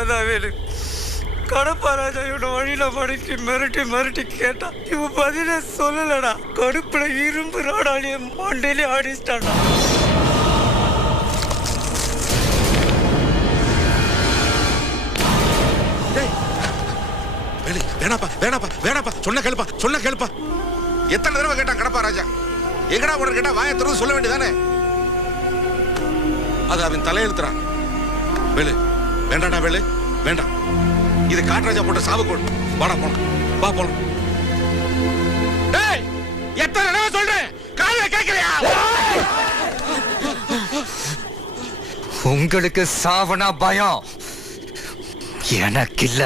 வந்தான் வேலு. கடப்பாராஜா இவனை வழியில மடக்கி மிரட்டி மிரட்டி கேட்டான். இவன் பதில சொல்லலடா. கடுப்புல இரும்பு ராடாலிய மண்டையிலே ஆடிச்சிட்டான்டா. வேணாப்பா வேணாப்பா வேணாப்பா, சொன்ன கேளுப்பா. எத்தனை தடவை கேட்டான் கடப்பா ராஜா? எங்கடா உடனே கேட்டா வாயை திறந்து சொல்ல வேண்டியதானே? அது அவன் தலையெழுத்துறான். வேலு வேண்டாடா, வேலு வேண்டாம். இது காட்டுராஜா போட்ட சாவு கோடு. வாடா போலாம், வா போலாம். டேய், எத்தனை தடவை சொல்றேன், காதுல கேட்கலையா? உங்களுக்கு சாவனா பயம், எனக்கு இல்ல.